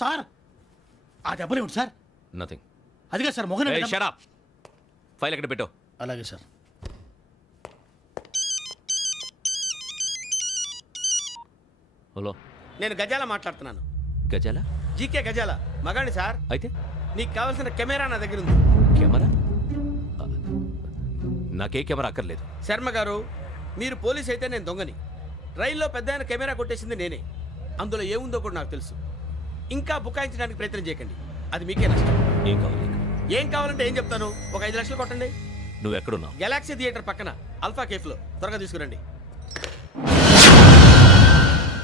Sir ఆ దెబ్బలేమిటి sir? Nothing. అదిగా sir Mohan. Shut up. File ఎక్కడ పెట్టు. అలాగే సార్. హలో, నేను గజాల మాట్లాడుతున్నాను. గజాల? జీకే గజాల మగాండి సార్. అయితే నీకు కావాల్సిన కెమెరా నా దగ్గర ఉంది. కెమెరా? నాకే కెమెరా అక్కర్లేదు. శర్మ గారు, మీరు పోలీస్ అయితే నేను దొంగని. రైల్లో పెద్ద ఆయన కెమెరా కొట్టేసింది నేనే. అందులో ఏముందో కూడా నాకు తెలుసు. ఇంకా బుకాయించడానికి ప్రయత్నం చేయకండి, అది మీకే నష్టం. ఏం కావాలి? ఏం కావాలంటే ఏం చెప్తాను. ఒక 5 లక్షలు కొట్టండి. నువ్వు ఎక్కడున్నావు? గెలాక్సీ థియేటర్ పక్కన అల్ఫా కేఫ్లో. త్వరగా తీసుకురండి.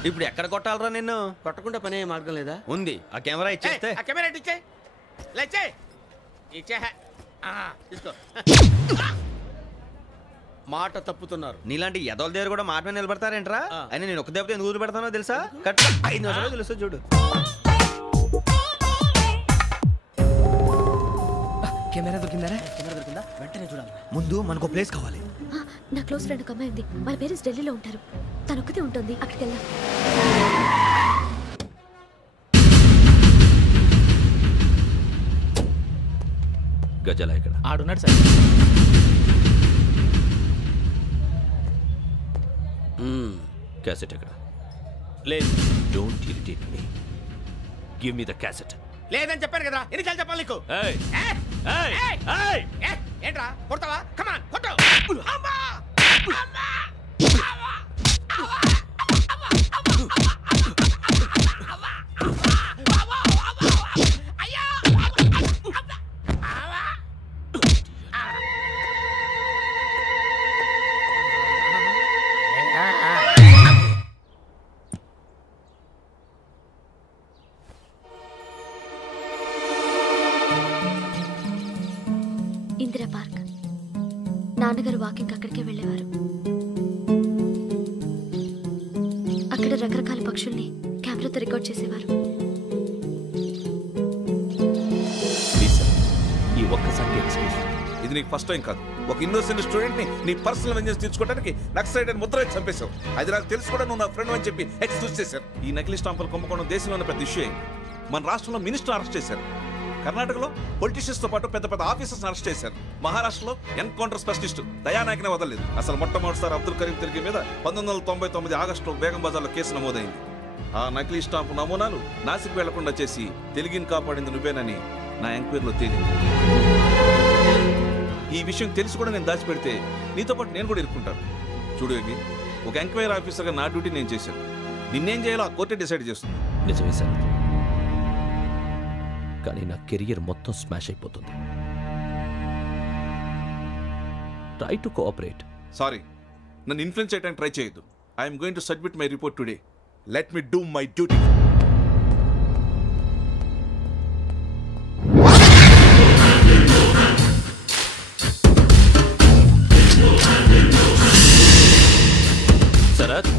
ఇప్పుడు ఎక్కడ కొట్టాలరా నిన్ను? కొట్టకుండా పనే మార్గం లేదా? ఉంది. ఆ కెమెరా ఇచ్చేస్తే. ఆ కెమెరా ఇచ్చే లేచే ఇచ్చే. తీసుకో. మాట తప్పుతున్నారు. నీలాంటి ఎదల దగ్గర కూడా మాట మీద నిలబడతారేంట్రా? అని నేను ఒక దెబ్బతో ఎందుకు ఊరు పెడతానో తెలుసా? కట్ 5 నిమిషాలు తెలుసు చూడు. కెమెరా దొరికిందా? వెంటనే చూడాలి. ముందు మనకు ప్లేస్ కావాలి. నా క్లోజ్ ఫ్రెండ్ ఒక అమ్మాయి ఉంది. వాళ్ళ పేరెంట్స్ ఢిల్లీలో ఉంటారు. తనొక్కతే ఉంటుంది. అక్కడికి వెళ్దాం. గజాల ఇక్కడ ఆడున్నాడు సార్. క్యాసెట్ ఎక్కడ? లేదు. Don't irritate me. Give me the cassette. లేదని చెప్పాను కదా, ఎన్నిసార్లు చెప్పాలి నీకు? ఏంట్రా కొడతావా? కమాన్ కొట్టు. ఇందిరా పార్క్. నాన్నగారు వాకింగ్ అక్కడికే వెళ్ళేవారు. అక్కడ రకరకాల పక్షుల్ని కెమెరాతో రికార్డ్ చేసేవారు. ఈ ఒక్కసారి ఎక్స్క్యూజ్. ఇది నీకు ఫస్ట్ టైం కాదు. ఒక ఇన్నోసెంట్ స్టూడెంట్ ని నీ పర్సనల్ వెంజెన్స్ తీర్చుకోవడానికి నక్సలైట్ అని ముద్ర వేసి చంపేశావు. అది నాకు తెలుసు కూడా నువ్వు నా ఫ్రెండ్ అని చెప్పి ఎక్స్క్యూజ్ చేశారు. ఈ నకిలీ స్టాంపులు కుంభకోణం దేశంలో ఉన్న పెద్ద ఇష్యూ అయింది. మన రాష్ట్రంలో మినిస్టర్ అరెస్ట్ చేశారు. కర్ణాటకలో పొలిటీషియన్స్ తో పాటు పెద్ద పెద్ద ఆఫీసర్స్ అరెస్ట్ చేశారు. మహారాష్ట్రలో ఎన్కౌంటర్ స్పెషలిస్ట్ దయానాయకనే వదలలేదు. అసలు మొట్టమొదటిసారి అబ్దుల్ కరీం తిరిగి మీద 1999 ఆగస్టులో బేగం బజార్లో కేసు నమోదైంది. ఆ నకిలీ స్టాంపు నమూనాలు నాసిక్ వెళ్లకుండా చేసి తెలుగుని కాపాడింది నువ్వేనని నా ఎంక్వైరీలో తేలింది. ఈ విషయం తెలిసి కూడా నేను దాచిపెడితే నీతో పాటు నేను కూడా ఇరుక్కుంటాను. చూడు యోగి, ఒక ఎంక్వైరీ ఆఫీసర్గా నా డ్యూటీ నేను చేశాను. నిన్నేం చేయాలో ఆ కోర్టే డిసైడ్ చేస్తుంది. నిజమే సార్, కానీ నా కెరియర్ మొత్తం స్మాష్ అయిపోతుంది. Try to cooperate. సారీ, నన్ను ఇన్ఫ్లుయెన్స్ చేయడానికి ట్రై చేయొద్దు. I'm going to submit my report today. Let me do my duty. Sharath,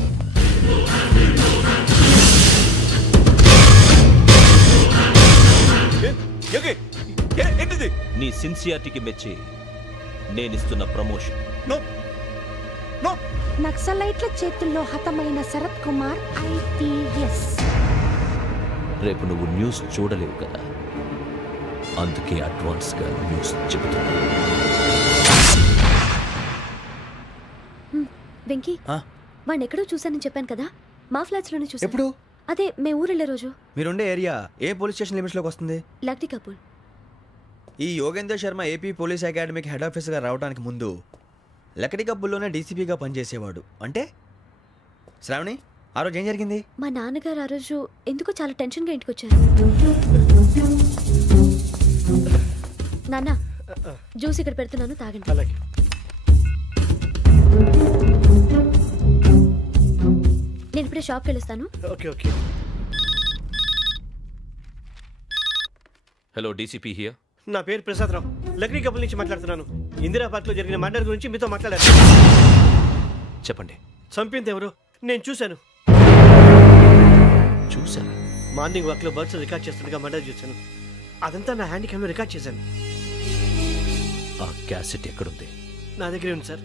నీ సిన్సియారిటీకి మెచ్చి నేనిస్తున్న ప్రమోషన్. నక్సలైట్ల చేతుల్లో హతమైన శరత్ కుమార్ IPS. రేపు నువ్వు న్యూస్ చూడలేవు కదా, అందుకే అడ్వాన్స్ గా న్యూస్ చెబుతున్నా. వెంకీ, వాడిని ఎక్కడో చూశానని చెప్పాను కదా, మా ఫ్లాట్స్ లోనే చూసాను. ఎప్పుడు? అదే మేము ఊరెళ్ళే రోజు. మీరుండే ఏరియా ఏ పోలీస్ స్టేషన్ లిమిట్స్ లోకి వస్తుంది? లక్టీ కపూర్. ఈ యోగేందర్ శర్మ ఏపీ పోలీస్ అకాడమీకి హెడ్ ఆఫీసర్గా రావడానికి ముందు లకడి కబ్బుల్లోనే డీసీపీగా పనిచేసేవాడు. అంటే శ్రావణి, ఆ రోజు ఏం జరిగింది? మా నాన్నగారు ఆ రోజు ఎందుకో చాలా టెన్షన్గా ఇంటికి వచ్చారు. నాన్న, జ్యూస్ ఇక్కడ పెడుతున్నాను, తాగండి. నేను ఇప్పుడే షాప్కి వెళ్ళొస్తాను. Hello, DCP here. నా పేరు ప్రసాదరావు, లక్డీ కపుల్ నుంచి మాట్లాడుతున్నాను. ఇందిరా పార్క్ లో జరిగిన మర్డర్ గురించి మీతో మాట్లాడారు. చెప్పండి. చంపింది ఎవరు? నేను చూశాను. చూశాను? మార్నింగ్ వాక్ లో బర్డ్స్ రికార్డ్ చేస్తుండగా మర్డర్ చూశాను. అదంతా నా హ్యాండ్ క్యామ్ లో రికార్డ్ చేశాను. ఆ క్యాసెట్ ఎక్కడుంది? నా దగ్గరే ఉంది సార్.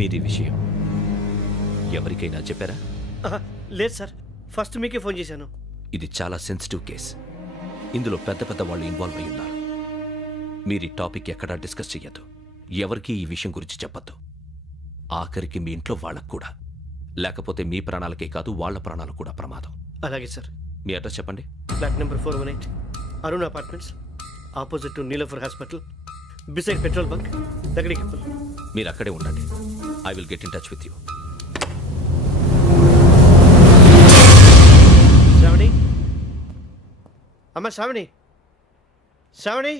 మీది విషయం ఎవరికైనా చెప్పారా? లేదు సార్, ఫస్ట్ మీకే ఫోన్ చేశాను. ఇది చాలా సెన్సిటివ్ కేస్. ఇందులో పెద్ద పెద్ద వాళ్ళు ఇన్వాల్వ్ అయి ఉన్నారు. మీరు ఈ టాపిక్ ఎక్కడా డిస్కస్ చెయ్యొద్దు. ఎవరికీ ఈ విషయం గురించి చెప్పొద్దు. ఆఖరికి మీ ఇంట్లో వాళ్ళకు కూడా. లేకపోతే మీ ప్రాణాలకే కాదు వాళ్ళ ప్రాణాలు కూడా ప్రమాదం. అలాగే సార్. మీ అడ్రస్ చెప్పండి. Flat number 418 Arun apartments, opposite to Niloufer hospital, beside petrol bunk, Lakdi Kapul. మీరు అక్కడే ఉండండి. I will get in touch with you. Sravani, అమ్మ శ్రావణి, శ్రావణి.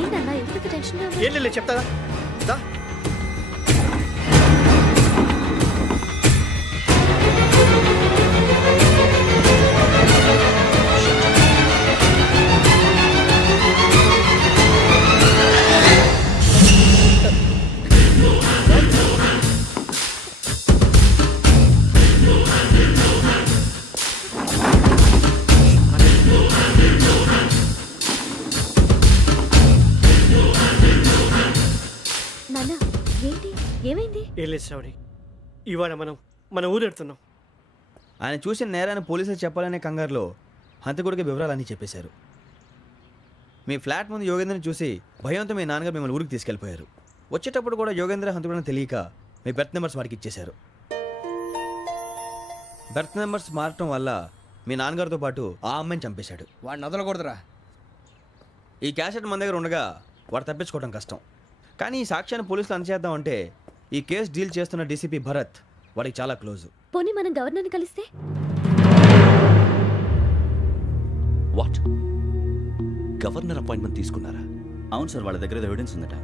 ఏంటన్నా ఎందుకు టెన్షన్? ఏం లేదు, చెప్తారా? ఏం లేదు శ్రావణి, ఇవాళ మనం మన ఊరు వెళ్తున్నాం. ఆయన చూసిన నేరాన్ని పోలీసులు చెప్పాలనే కంగారులో హంతకుడికి వివరాలన్నీ చెప్పేశారు. మీ ఫ్లాట్ ముందు యోగేంద్రని చూసి భయంతో మీ నాన్నగారు మిమ్మల్ని ఊరికి తీసుకెళ్ళిపోయారు. వచ్చేటప్పుడు కూడా యోగేంద్ర హంతకుడని తెలియక మీ బెర్త్ నెంబర్స్ వారికి ఇచ్చేశారు. బెర్త్ నెంబర్స్ మారటం వల్ల మీ నాన్నగారితో పాటు ఆ అమ్మాయిని చంపేశాడు. వాడిని వదలకూడదురా. ఈ క్యాసెట్ మన దగ్గర ఉండగా వాడు తప్పించుకోవడం కష్టం. కానీ ఈ సాక్ష్యాన్ని పోలీసులు అందచేద్దామంటే ఈ కేసు డీల్ చేస్తున్న డీసీపీ భరత్ వాడికి చాలా క్లోజు. పోనీ మనం గవర్నర్ని కలిస్తే? వాట్? గవర్నర్ అపాయింట్మెంట్ తీసుకున్నారా? అవును సార్, వాళ్ళ దగ్గర ఎవిడెన్స్ ఉందట.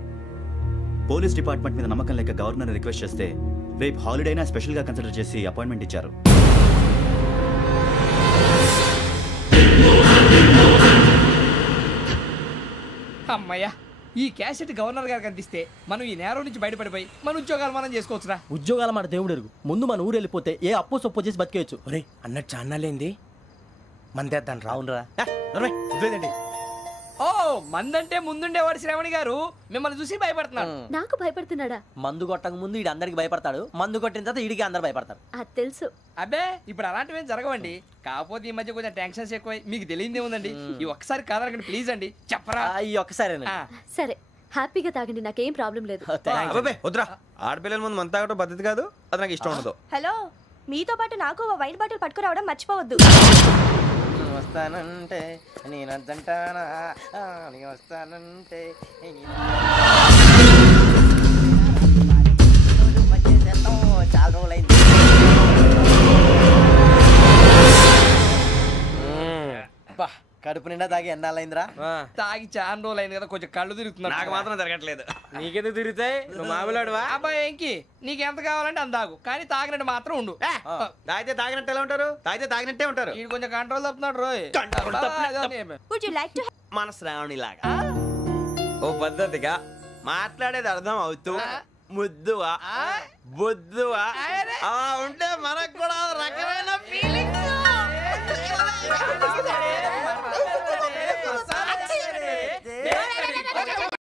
పోలీస్ డిపార్ట్మెంట్ మీద నమ్మకం లేక గవర్నర్ రిక్వెస్ట్ చేస్తే రేపు హాలిడేనా స్పెషల్గా కన్సిడర్ చేసి అపాయింట్మెంట్ ఇచ్చారు. అమ్మయ్యా, ఈ క్యాసెట్ గవర్నర్ గారికి అందిస్తే మనం ఈ నేరం నుంచి బయటపడిపోయి మన ఉద్యోగాలు మనం చేసుకోవచ్చురా. ఉద్యోగాల మాట దేవుడు ఎరుగు. ముందు మన ఊరు వెళ్ళిపోతే ఏ అప్పు సొప్పు చేసి బతికేయచ్చు. ఒరే అన్నట్టు చాన్నాలేంది మందేద్దాం రావునరా. ఓ మందంటే ముందుండేవాడు శ్రావణి గారు మిమ్మల్ని చూసి భయపడుతున్నాడు. నాకు భయపడుతున్నాడా? మందు కొట్టక ముందు ఈడు అందరికి భయపడతాడు, మందు కొట్టిన తర్వాత ఈడికి అందరు భయపడతారు. అది తెలుసు. అబ్బే ఇప్పుడు అలాంటివి ఏం జరగవండి. కాకపోతే ఈ మధ్య కొంచెం టెన్షన్స్ ఎక్కువ, మీకు తెలియదే ఉందండి. ఈ ఒక్కసారి కాదనకండి ప్లీజ్ అండి, చెప్పరా? ఈ ఒక్కసారి సరే హ్యాపీగా తాగండి, నాకేం ప్రాబ్లం లేదు. వద్దురా, ఆడపిల్లల ముందు మన తాగటం పద్ధతి కాదు, అది నాకు ఇష్టం ఉండదు. హలో, మీతో పాటు నాకు ఓ వైట్ బాటిల్ పట్టుకురావడం మర్చిపోవద్దు. వస్తానంటే నేనంటానా, వస్తానంటే చాలా రోజులైంది. కడుపు నిండా తాగి ఎన్నాళ్ళైందిరా? తాగి చాలా రోజులు అయింది కదా, కొంచెం కళ్ళు తిరుగుతున్నా. నాకు మాత్రం జరగట్లేదు. నీకెందుకు తిరుగుతాయి? నువ్వు మామిలాడువా? అబ్బాయి ఏంకి నీకు ఎంత కావాలంటే అంత తాగు, కానీ తాగినట్టు మాత్రం ఉండు. తాగితే తాగినట్టు ఎలా ఉంటారు? తాగితే తాగినట్టే ఉంటారు. వీడు కొంచెం control తప్పుతున్నాడు Roy. Would you like to మన శ్రావణి లాగా ఓ పద్ధతిగా మాట్లాడేది అర్థం అవుతూ ముద్దువా బొద్దువా అలా ఉంటే మనం